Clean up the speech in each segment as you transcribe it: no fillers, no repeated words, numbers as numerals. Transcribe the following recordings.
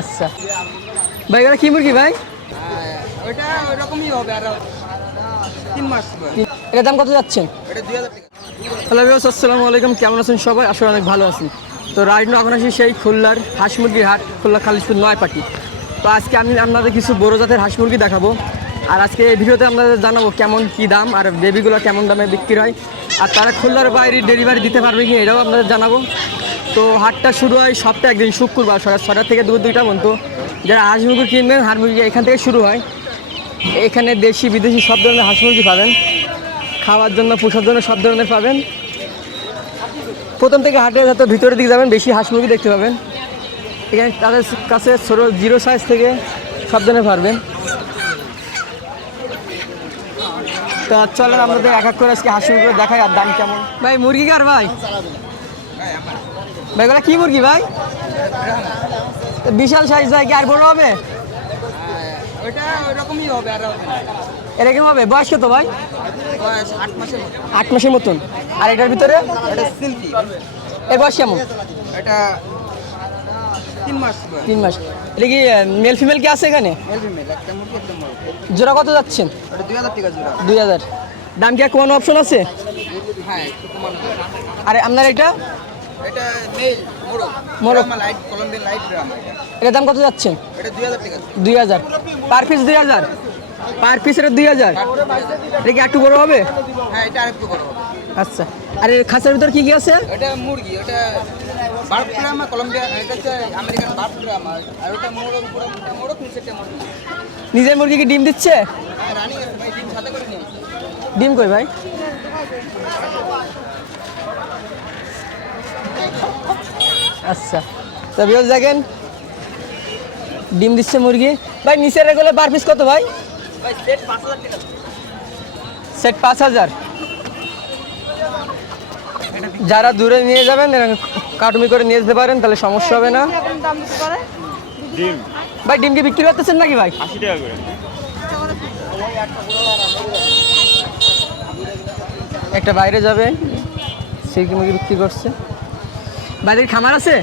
আচ্ছা ভাই, ওটা কি মুরগি ভাই? ওইটা ওইরকমই হবে আর 3 মাস। এটার দাম কত যাচ্ছেন? এটা 2000 টাকা। হ্যালো ভিউয়ার্স, আসসালামু আলাইকুম। কেমন আছেন সবাই? আসলে অনেক ভালো আছি। তো রাইট নাও এখন আছি সেই খুলনার হাঁস মুরগির হাট, খুলনা খালিশপুর নয়পাটি। তো আজকে আমি আপনাদের কিছু বড় জাতের হাঁস মুরগি দেখাবো। আর আজকে এই ভিডিওতে আপনাদের জানাবো কেমন কি দাম আর বেবিগুলো কেমন দামে বিক্রি হয়, আর তারা খুলনার বাইরে ডেলিভারি দিতে পারবে কি এটাও আপনাদের জানাবো। তো হাটটা শুরু হয় সপ্তাহে একদিন শুক্রবার সকাল 6টা থেকে দুপুর 2টা পর্যন্ত। যারা হাঁস মুরগি কিনবেন, হাঁস মুরগি এখান থেকে শুরু হয়। এখানে দেশি বিদেশি সব ধরনের হাঁস মুরগি পাবেন, খাওয়ার জন্য পোষার জন্য সব ধরনের পাবেন। প্রথম থেকে হাটের যত ভিতরের দিকে যাবেন বেশি হাঁস মুরগি দেখতে পাবেন। এখানে তাদের কাছে ছোটো 0 সাইজ থেকে সব ধরনের পারবেন। তা চলেন আমাদের এক এক করে আজকে হাঁস মুরগি দেখাই আর দাম কেমন। ভাই মুরগি কার ভাই? ভাই ওগুলো কি মুরগি ভাই? বিশাল সাইজ হয়, কি আর বড় হবে? ওইটা ওইরকমই হবে আর এরকম হবে। বয়স কত ভাই? বয়স 8 মাসের মতো। 8 মাসের মতন। আর এটার ভিতরে এটা সিল্কি। এর বয়স কেমন? এটা 3 মাস। 3 মাস। এটা কি মেল ফিমেল কি আছে এখানে? মেল ফিমেল একটা মুরগি একটা মুরগি। জোড়া কত যাচ্ছেন? এটা 2000 টাকা জোড়া। 2000। দাম কি কোনো অপশন আছে? হ্যাঁ একটু কমানো। আরে আপনার এটা এটা মেল মোরগ। মোরগ। লাইট কলম্বিয়ান লাইট ড্রামা এটা। এটার দাম কত যাচ্ছেন? এটা 2000 টাকা। 2000 পার পিস। 2000 per piece. এটা 2000। এটা কি একটু বড় হবে? হ্যাঁ এটা আরেকটু বড় হবে। আচ্ছা। আর এর খাঁচার ভিতর কি কি আছে? এটা মুরগি, এটা বার্ড ড্রামা কলম্বিয়া, এটা হচ্ছে আমেরিকান বার্ড ড্রামা। আর ওটা মোরগ, পুরো মোরগ নিচেটা মুরগি। নিজের মুরগি কি ডিম দিচ্ছে? হ্যাঁ রানী আছে ভাই, ডিম সাথে করে নিয়ে। ডিম কই ভাই? আচ্ছা তা ভিউয়ার্স দেখেন ডিম দিচ্ছে মুরগি। ভাই নিচের এগুলো পার পিস কত ভাই? ভাই সেট 5000 টাকা। সেট 5000। যারা দূরে নিয়ে যাবেন কাটুমি করে নিয়ে যেতে পারেন, তাহলে সমস্যা হবে না। ডিম ভাই ডিম কি বিক্রি করতেছেন নাকি ভাই? 80 টাকা করে। একটা বাইরে যাবে সেই মুরগি বিক্রি করছে। বাইরের খামার আছে?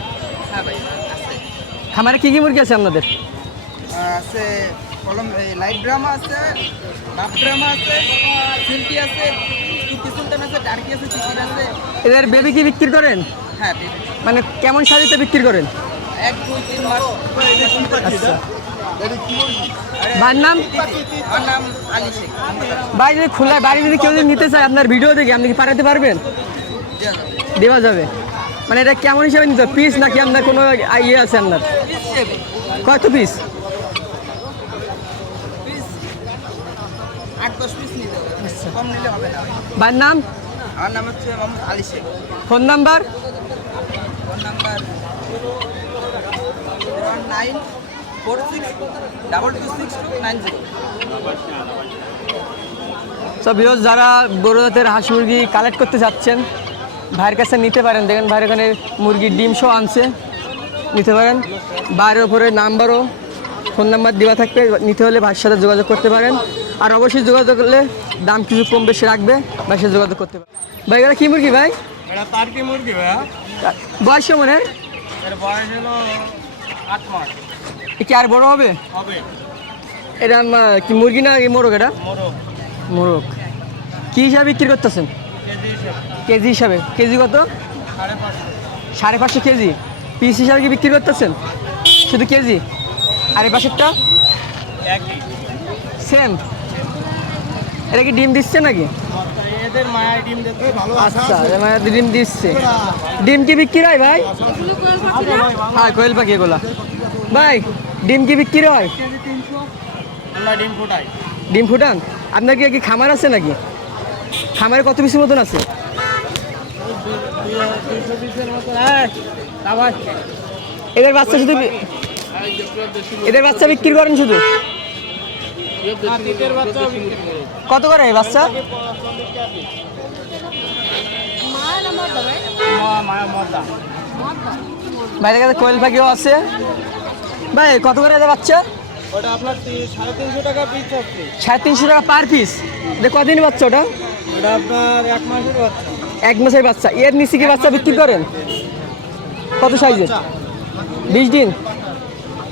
হ্যাঁ ভাই আছে। খামারে কি কি মুরগি আছে আপনাদের? আছে লাইট ড্রামা আছে, বার্ড ড্রামা আছে, সিল্কি আছে, কিটি সুলতান আছে, টার্কি আছে, চিকেন আছে। এদের বেবি কি বিক্রি করেন? হ্যাঁ মানে কেমন সাইজে বিক্রি করেন? 1 2 3 মাস। আচ্ছা। ভাইয়ের নাম? আমার নাম আলী শেখ। ভাই যদি খোলায় বাড়ি যদি কেউ যদি নিতে চায় আপনার ভিডিও দেখে, আপনি কি পাঠাতে পারবেন? দেওয়া যাবে। মানে এটা কেমন হিসাবে নিতে পিস নাকি আপনার কোনো ইয়ে আছে আপনার? কত পিস? 8-10 পিস নিতে হবে, কম নিলে হবে না। ভাইয়ের নাম? আমার নাম হচ্ছে Mohammad Ali Sheikh. Phone number? Phone number 09462262290। সব ভিউয়ার্স যারা বড় জাতের হাঁস মুরগি কালেক্ট করতে চাচ্ছেন ভাইয়ের কাছে নিতে পারেন। দেখেন ভাইয়ের এখানে মুরগির ডিম সহ আনছে, নিতে পারেন। বাইরের উপরে নাম্বারও ফোন নাম্বার দেওয়া থাকবে, নিতে হলে ভাইয়ের সাথে যোগাযোগ করতে পারেন। আর অবশ্যই যোগাযোগ করলে দাম কিছু কম বেশি রাখবে, ভাইয়ের সাথে যোগাযোগ করতে পারেন। ভাই এরা কী মুরগি ভাই? এটা টার্কি মুরগি ভাইয়া। বয়স কেমন এর? এর বয়স হলো 8 মাস। এ কি আর বড় হবে? হবে। এটা কি মুরগি না মোরগ? এটা মোরগ। মোরগ। কী হিসাবে বিক্রি করতেছেন? কেজি হিসেবে কেজি হিসাবে। কেজি কত? 550। 550 কেজি। পিস হিসাবে কি বিক্রি করতেছেন শুধু কেজি? আর এই পাশেরটা একই। সেম। এটা কি ডিম দিচ্ছে নাকি? এদের মায়ের ডিম দিতে ভালো। আচ্ছা মানে ডিম দিচ্ছে। ডিম কি বিক্রি হয় ভাই? হ্যাঁ কোয়েল পাখি এগুলা। ভাই ডিম কি বিক্রি হয়? কেজি 300। আমরা ডিম ফুটাই। ডিম ফুটান? আপনার কি খামার আছে নাকি? খামারে কত পিসের মতন আছে? 200 পিসের মতো। হ্যাঁ আবার এদের বাচ্চা শুধু এদের বাচ্চা বিক্রি করেন শুধু? হাতিদের বাচ্চাও বিক্রি করে। কত করে এই বাচ্চা? মায়া মদা। বাইরের কাছে কোয়েল পাখিও আছে। ভাই কত করে এদের বাচ্চা? ওটা আপনার 350 টাকা পিস হচ্ছে। 350 টাকা পার পিস। কদিন বাচ্চা ওটা? ওটা আপনার 1 মাসের বাচ্চা। 1 মাসের বাচ্চা। এর নিচে কি বাচ্চা বিক্রি করেন? কত সাইজের? 20 দিন।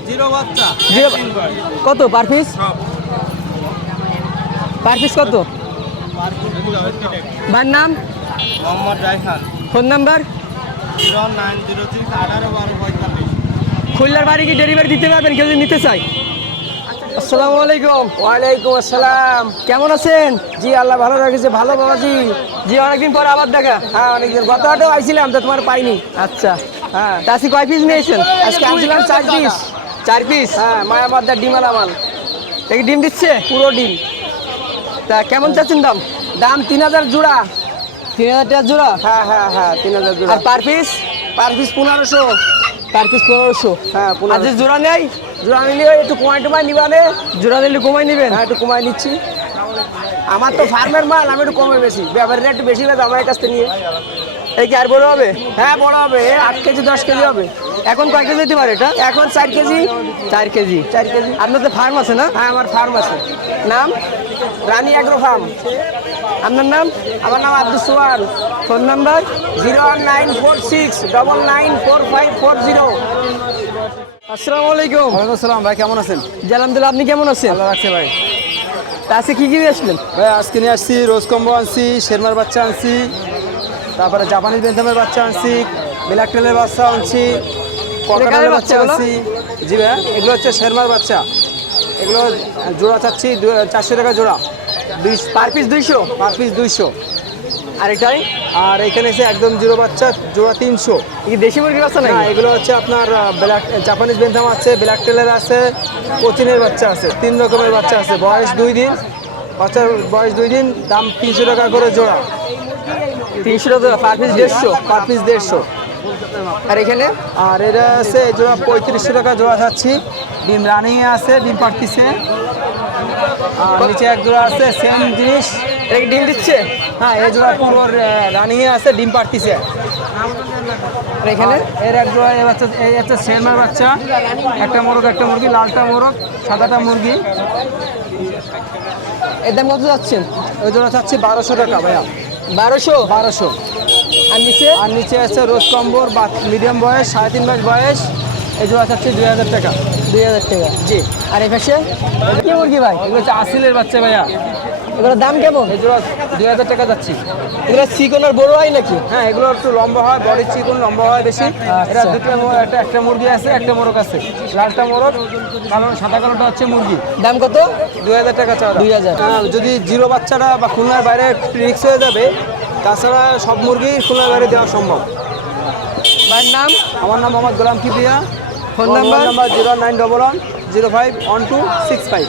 জিরো বাচ্চা জিরো একদিন বয়স। কত পার পিস? সব পার পিস কত? ভাইয়ের নাম, মোহাম্মদ রাইহান ফোন নাম্বার? 0906 18 12 45। খুলনার বাড়ি কি ডেলিভারি দিতে পারবেন কেউ যদি নিতে চাই? আসসালামু আলাইকুম। ওয়ালাইকুম আসসালাম। কেমন আছেন? জি আল্লাহ ভালো রাখেছে, ভালো বাবাজি। জি অনেকদিন পর আবার দেখা। হ্যাঁ অনেকদিন, গত হাটেও আইছিলাম তো তোমার পাইনি। আচ্ছা, হ্যাঁ তা আজকে কয় পিস নিয়েছেন? আজকে আনছিলাম 4 পিস। 4 পিস। হ্যাঁ মায়ামাদার ডিমালা মাল, দেখি ডিম দিচ্ছে? পুরো ডিম। তা কেমন চাচ্ছেন দাম? দাম 3000 জোড়া। 3000 টাকা জোড়া। হ্যাঁ হ্যাঁ হ্যাঁ 3000 জোড়া। আর per piece? Per piece 1500। Per piece 1500। হ্যাঁ আর 1500 যে জোড়া নেই? জোড়া নিলে একটু কমাই টমাই নিবানে। জোড়া নিলে কমাই নেবেন? হ্যাঁ একটু কমাই নিচ্ছি। আমার তো ফার্মের মাল, আমি একটু কমে বেশি, ব্যাপারীরা একটু বেশি লাগে আমার কাছ থেকে নিয়ে। এই কি আর বড় হবে? হ্যাঁ বড় হবে, 8 কেজি 10 কেজি হবে। এখন কয় কেজি দিতে পারে এটা? এখন 4 কেজি। 4 কেজি। 4 কেজি। আপনার তো ফার্ম আছে না? হ্যাঁ আমার ফার্ম আছে, নাম? রানী অ্যাগ্রো ফার্ম। আপনার নাম? আমার নাম আব্দুল সোহান। Phone number? 01946994540। আসসালামু আলাইকুম। ওয়ালাইকুম আসসালাম ভাই, কেমন আছেন? জি আলহামদুলিল্লাহ, আপনি কেমন আছেন? ভালো রাখছে ভাই। তা আজকে কি কি নিয়ে আসলেন? ভাই আজকে নিয়ে আসছি রোজ কম্বো আনছি, শেরমার বাচ্চা আনছি, তারপরে জাপানিজ বেন্থামের বাচ্চা আনছি, ব্ল্যাক টেলের বাচ্চা আনছি, কারের ককাটেলের বাচ্চা বাচ্চা এগুলো? আনছি। জি ভাই, এগুলো হচ্ছে শেরমার বাচ্চা। এগুলো জোড়া চাচ্ছি 400 টাকা জোড়া। Per piece 200? Per piece 200। আর এটাই আর এখানে এসে একদম জিরো বাচ্চা জোড়া 300। কি দেশি মুরগির বাচ্চা না নাকি? এগুলো হচ্ছে আপনার ব্ল্যাক জাপানিজ বেন্থাম আছে, ব্ল্যাক টেলের আছে, কোচিনের বাচ্চা আছে, 3 রকমের বাচ্চা আছে। বয়স 2 দিন, বাচ্চার বয়স 2 দিন, দাম 300 টাকা করে জোড়া। 300 টাকা পার পিস 150? Per piece 150। আর এখানে? আর এটা আছে এই জোড়া 3500 টাকা জোড়া যাচ্ছি। ডিম রানিং আছে, ডিম পাড়তিছে। আর নিচে এক জোড়া আছে সেম জিনিস। এটা কি ডিম দিচ্ছে? হ্যাঁ এই জোড়া পুরো রানিং আছে, ডিম পাড়তিছে। আর এখানে? এর এক জোড়া এই বাচ্চা, এই হচ্ছে সেলমার বাচ্চা। একটা মোরগ একটা মুরগি, লালটা মোরগ সাদাটা মুরগি। এর দাম কত যাচ্ছেন? ওই জোড়া চাচ্ছি 1200 টাকা ভাইয়া। 1200? 1200। আর নিচে? আর নিচে আছে রোজ কম্বোর মিডিয়াম বয়স, 3.5 মাস বয়স। এই জোড়া চাচ্ছি 2000 টাকা। 2000 টাকা। জি। আর এই পাশে? এটা কি মুরগি ভাই? এগুলো হচ্ছে আসিলের বাচ্চা ভাইয়া। এগুলোর দাম কেমন? এই জোড়া 2000 টাকা যাচ্ছি। এগুলো চিকন আর বড় হয় নাকি? হ্যাঁ এগুলো একটু লম্বা হয়, বডির চিকন লম্বা হয় বেশি। এটা আচ্ছা। একটা মুরগি আছে, একটা মোরগ আছে। লালটা মোরগ, কালো সাদা কালোটা হচ্ছে মুরগি। দাম কত? 2000 টাকা চাওয়া। 2000। যদি জিরো বাচ্চাটা বা খুলনার বাইরে রিক্স হয়ে যাবে, তাছাড়া সব মুরগি খুলনার বাইরে দেওয়া সম্ভব। ভাইয়ের নাম? আমার নাম মোহাম্মদ গোলাম কিবরিয়া। Phone number? 0911 051265।